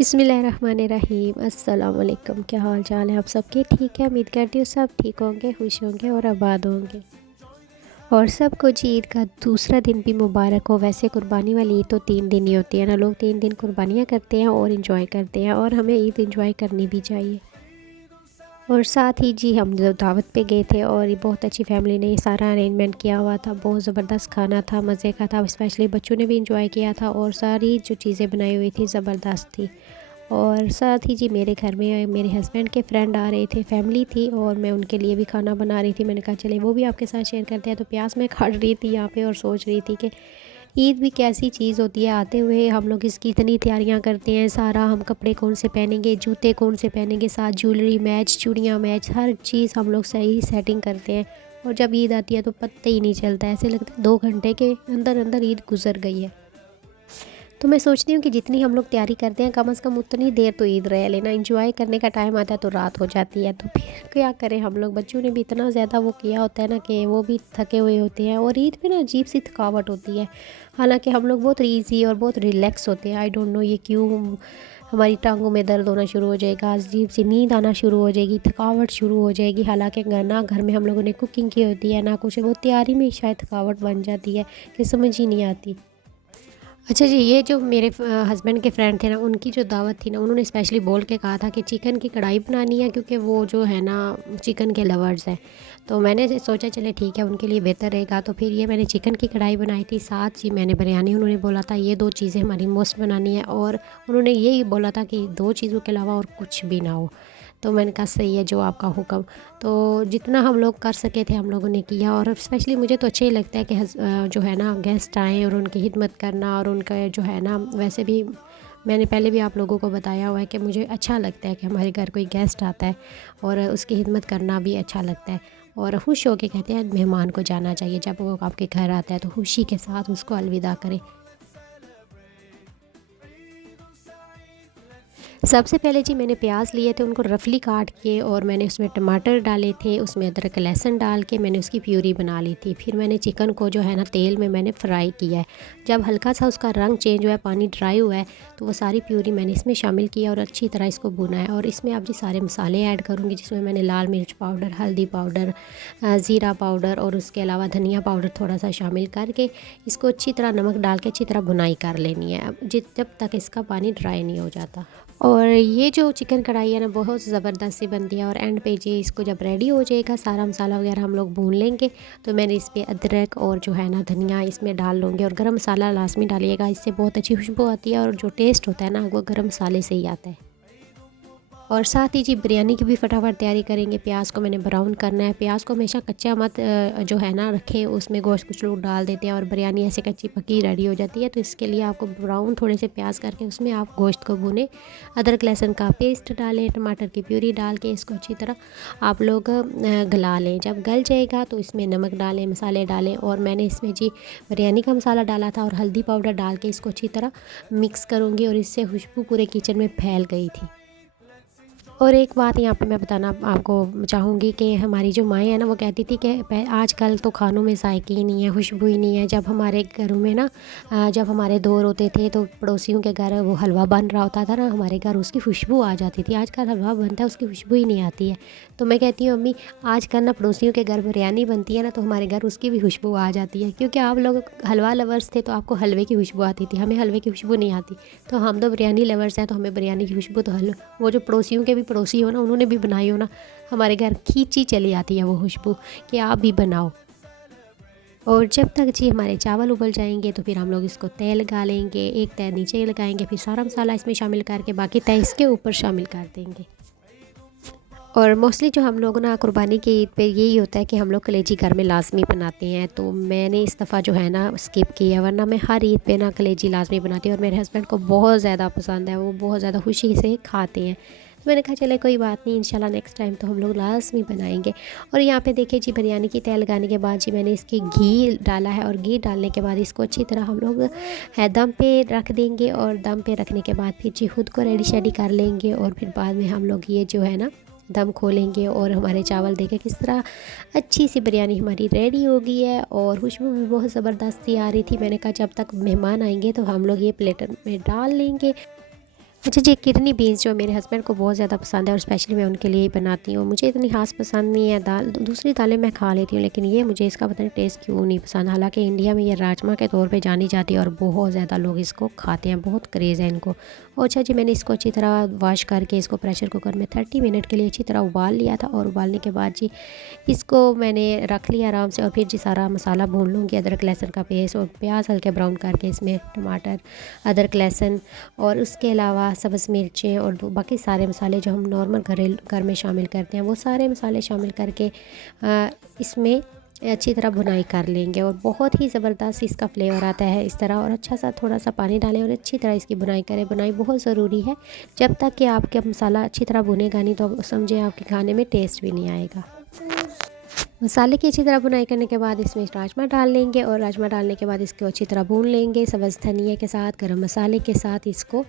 बिस्मिल्लाहिर्रहमानिर्रहीम। अस्सलाम वालेकुम। क्या हाल चाल है आप सबके? ठीक है, उम्मीद करती हूँ सब ठीक होंगे, खुश होंगे और आबाद होंगे। और सबको जी ईद का दूसरा दिन भी मुबारक हो। वैसे कुर्बानी वाली ईद तो 3 दिन ही होती है ना, लोग 3 दिन कुर्बानियाँ करते हैं और इंजॉय करते हैं, और हमें ईद इंजॉय करनी भी चाहिए। और साथ ही जी हम जो दावत पे गए थे, और ये बहुत अच्छी फैमिली ने ये सारा अरेंजमेंट किया हुआ था। बहुत ज़बरदस्त खाना था, मज़े का था, स्पेशली बच्चों ने भी इंजॉय किया था, और सारी जो चीज़ें बनाई हुई थी ज़बरदस्त थी। और साथ ही जी मेरे घर में मेरे हस्बैंड के फ्रेंड आ रहे थे, फैमिली थी, और मैं उनके लिए भी खाना बना रही थी। मैंने कहा चले वो भी आपके साथ शेयर करते हैं। तो प्याज मैं काट रही थी यहाँ पे और सोच रही थी कि ईद भी कैसी चीज़ होती है। आते हुए हम लोग इसकी इतनी तैयारियां करते हैं, सारा हम कपड़े कौन से पहनेंगे, जूते कौन से पहनेंगे, साथ ज्वेलरी मैच, चूड़ियाँ मैच, हर चीज़ हम लोग सही सेटिंग करते हैं। और जब ईद आती है तो पता ही नहीं चलता, ऐसे लगता है 2 घंटे के अंदर अंदर ईद गुजर गई है। तो मैं सोचती हूँ कि जितनी हम लोग तैयारी करते हैं, कम से कम उतनी देर तो ईद रह लेना। एंजॉय करने का टाइम आता है तो रात हो जाती है, तो फिर क्या करें हम लोग। बच्चों ने भी इतना ज़्यादा वो किया होता है ना कि वो भी थके हुए होते हैं, और ईद पे ना अजीब सी थकावट होती है। हालांकि हम लोग बहुत ईजी और बहुत रिलैक्स होते हैं। आई डोंट नो ये क्यों हमारी टांगों में दर्द होना शुरू हो जाएगा, अजीब सी नींद आना शुरू हो जाएगी, थकावट शुरू हो जाएगी। हालांकि ना घर में हम लोगों ने कुकिंग की होती है ना कुछ, वो तैयारी में ही शायद थकावट बन जाती है कि समझ ही नहीं आती। अच्छा जी, ये जो मेरे हस्बैंड के फ्रेंड थे ना, उनकी जो दावत थी ना, उन्होंने स्पेशली बोल के कहा था कि चिकन की कढ़ाई बनानी है, क्योंकि वो जो है ना चिकन के लवर्स हैं। तो मैंने सोचा चले ठीक है, उनके लिए बेहतर रहेगा। तो फिर ये मैंने चिकन की कढ़ाई बनाई थी, साथ ही मैंने बिरयानी, उन्होंने बोला था ये 2 चीज़ें हमारी मोस्ट बनानी है, और उन्होंने यही बोला था कि 2 चीज़ों के अलावा और कुछ भी ना हो। तो मैंने कहा सही है, जो आपका हुक्म। तो जितना हम लोग कर सके थे हम लोगों ने किया। और स्पेशली मुझे तो अच्छा ही लगता है कि जो है ना गेस्ट आएँ और उनकी खिदमत करना, और उनका जो है ना, वैसे भी मैंने पहले भी आप लोगों को बताया हुआ है कि मुझे अच्छा लगता है कि हमारे घर कोई गेस्ट आता है और उसकी खिदमत करना भी अच्छा लगता है। और खुश होके कहते हैं मेहमान को जाना चाहिए, जब वो आपके घर आता है तो खुशी के साथ उसको अलविदा करें। सबसे पहले जी मैंने प्याज लिए थे, उनको रफली काट के, और मैंने उसमें टमाटर डाले थे, उसमें अदरक लहसुन डाल के मैंने उसकी प्यूरी बना ली थी। फिर मैंने चिकन को जो है ना तेल में मैंने फ्राई किया है। जब हल्का सा उसका रंग चेंज हुआ है, पानी ड्राई हुआ है, तो वो सारी प्यूरी मैंने इसमें शामिल किया और अच्छी तरह इसको भुना है। और इसमें अब जी सारे मसाले ऐड करूँगी, जिसमें मैंने लाल मिर्च पाउडर, हल्दी पाउडर, ज़ीरा पाउडर, और उसके अलावा धनिया पाउडर थोड़ा सा शामिल करके इसको अच्छी तरह नमक डाल के अच्छी तरह भुनाई कर लेनी है, अब जब तक इसका पानी ड्राई नहीं हो जाता। और ये जो चिकन कढ़ाई है ना, बहुत ज़बरदस्त सी बनती है। और एंड पे जी इसको जब रेडी हो जाएगा, सारा मसाला वगैरह हम लोग भून लेंगे, तो मैंने इस पे अदरक और जो है ना धनिया इसमें डाल लूँगी। और गरम मसाला लाजमी डालिएगा, इससे बहुत अच्छी खुशबू आती है, और जो टेस्ट होता है ना वो गरम मसाले से ही आता है। और साथ ही जी बिरयानी की भी फटाफट तैयारी करेंगे। प्याज को मैंने ब्राउन करना है। प्याज को हमेशा कच्चा मत जो है ना रखें, उसमें गोश्त कुछ लोग डाल देते हैं और बिरयानी ऐसे कच्ची पकी रेडी हो जाती है। तो इसके लिए आपको ब्राउन थोड़े से प्याज करके उसमें आप गोश्त को भूनें, अदरक लहसुन का पेस्ट डालें, टमाटर की प्यूरी डाल के इसको अच्छी तरह आप लोग गला लें। जब गल जाएगा तो इसमें नमक डालें, मसाले डालें, और मैंने इसमें जी बिरयानी का मसाला डाला था और हल्दी पाउडर डाल के इसको अच्छी तरह मिक्स करूँगी, और इससे खुशबू पूरे किचन में फैल गई थी। और एक बात यहाँ पे मैं बताना आपको चाहूँगी कि हमारी जो माएँ हैं ना, वो कहती थी कि आजकल तो खानों में जायके ही नहीं है, खुशबू ही नहीं है। जब हमारे घरों में ना जब हमारे दौर होते थे तो पड़ोसियों के घर वो हलवा बन रहा होता था ना, हमारे घर उसकी खुशबू आ जाती थी। आजकल हलवा बनता है, उसकी खुशबू ही नहीं आती है। तो मैं कहती हूँ अम्मी, आजकल ना पड़ोसियों के घर बिरयानी बनती है ना, तो हमारे घर उसकी भी खुशबू आ जाती है, क्योंकि आप लोग हलवा लवर्स थे तो आपको हलवे की खुशबू आती थी, हमें हलवे की खुशबू नहीं आती। तो हम तो बिरयानी लवर्स हैं, तो हमें बिरयानी की खुशबू तो वो जो पड़ोसियों के भी पड़ोसी हो ना, उन्होंने भी बनाई हो ना, हमारे घर खींची चली आती है वो खुशबू कि आप भी बनाओ। और जब तक जी हमारे चावल उबल जाएंगे तो फिर हम लोग इसको तेल लगा लेंगे, एक तय नीचे लगाएंगे, फिर सारा मसाला इसमें शामिल करके बाकी तय इसके ऊपर शामिल कर देंगे। और मोस्टली जो हम लोग ना कुर्बानी की ईद पे यही होता है कि हम लोग कलेजी घर में लाजमी बनाते हैं। तो मैंने इस दफ़ा जो है ना स्किप किया, वरना मैं हर ईद पे ना कलेजी लाजमी बनाती हूँ, और मेरे हस्बैंड को बहुत ज़्यादा पसंद है, वो बहुत ज़्यादा खुशी से खाते हैं। तो मैंने कहा चले कोई बात नहीं, इंशाल्लाह नेक्स्ट टाइम तो हम लोग लाजमी बनाएंगे। और यहाँ पे देखिए जी बिरयानी की तय लगाने के बाद जी मैंने इसकी घी डाला है, और घी डालने के बाद इसको अच्छी तरह हम लोग है दम पे रख देंगे। और दम पे रखने के बाद फिर जी खुद को रेडी शेडी कर लेंगे, और फिर बाद में हम लोग ये जो है ना दम खोलेंगे, और हमारे चावल देखें किस तरह अच्छी सी बिरयानी हमारी रेडी हो गई है। और खुशबू भी बहुत ज़बरदस्त सी आ रही थी। मैंने कहा जब तक मेहमान आएंगे तो हम लोग ये प्लेटर में डाल लेंगे। अच्छा जी, किडनी बीन्स जो मेरे हस्बैंड को बहुत ज़्यादा पसंद है और स्पेशली मैं उनके लिए ही बनाती हूँ। मुझे इतनी ख़ास पसंद नहीं है दाल, दूसरी दालें मैं खा लेती हूँ, लेकिन ये मुझे इसका पता नहीं टेस्ट क्यों नहीं पसंद। हालाँकि इंडिया में ये राजमा के तौर पे जानी जाती है और बहुत ज़्यादा लोग इसको खाते हैं, बहुत क्रेज़ है इनको। और अच्छा जी, मैंने इसको अच्छी तरह वॉश करके इसको प्रेशर कुकर में 30 मिनट के लिए अच्छी तरह उबाल लिया था, और उबालने के बाद जी इसको मैंने रख लिया आराम से, और फिर जी सारा मसाला भून लूँगी, अदरक लहसुन का पेस्ट और प्याज हल्के ब्राउन करके इसमें टमाटर, अदरक लहसुन और उसके अलावा सब्ज़ मिर्चें और बाकी सारे मसाले जो हम नॉर्मल घर में शामिल करते हैं, वो सारे मसाले शामिल करके इसमें अच्छी तरह भुनाई कर लेंगे, और बहुत ही ज़बरदस्त इसका फ्लेवर आता है इस तरह। और अच्छा सा थोड़ा सा पानी डालें और अच्छी तरह इसकी भुनाई करें। भुनाई बहुत ज़रूरी है, जब तक कि आपका मसाला अच्छी तरह भुनेगा नहीं तो समझे आपके खाने में टेस्ट भी नहीं आएगा। मसाले की अच्छी तरह भुनाई करने के बाद इसमें राजमा डाल लेंगे, और राजमा डालने के बाद इसको अच्छी तरह भून लेंगे, सब्ज़ धनिया के साथ, गरम मसाले के साथ इसको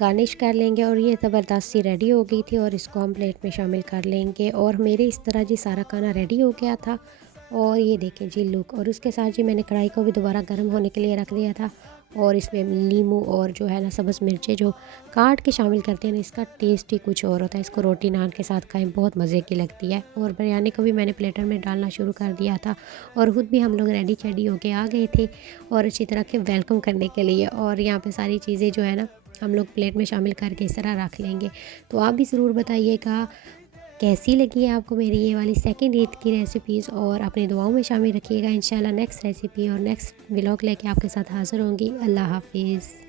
गार्निश कर लेंगे। और ये ज़बरदस्त सी रेडी हो गई थी, और इसको हम प्लेट में शामिल कर लेंगे। और मेरे इस तरह जी सारा खाना रेडी हो गया था, और ये देखें जी लुक। और उसके साथ जी मैंने कढ़ाई को भी दोबारा गर्म होने के लिए रख दिया था, और इसमें नींबू और जो है ना सब्ज़ मिर्चें जो काट के शामिल करते हैं ना, इसका टेस्ट ही कुछ और होता है। इसको रोटी नान के साथ खाएं, बहुत मज़े की लगती है। और बिरयानी को भी मैंने प्लेटर में डालना शुरू कर दिया था, और ख़ुद भी हम लोग रेडी चेडी होके आ गए थे और अच्छी तरह के वेलकम करने के लिए। और यहाँ पे सारी चीज़ें जो है ना हम लोग प्लेट में शामिल करके इस तरह रख लेंगे। तो आप भी ज़रूर बताइएगा कैसी लगी है आपको मेरी ये वाली सेकंड ईद की रेसिपीज़, और अपनी दुआओं में शामिल रखिएगा। इंशाल्लाह नेक्स्ट रेसिपी और नेक्स्ट व्लॉग लेके आपके साथ हाज़िर होंगी। अल्लाह हाफ़िज़।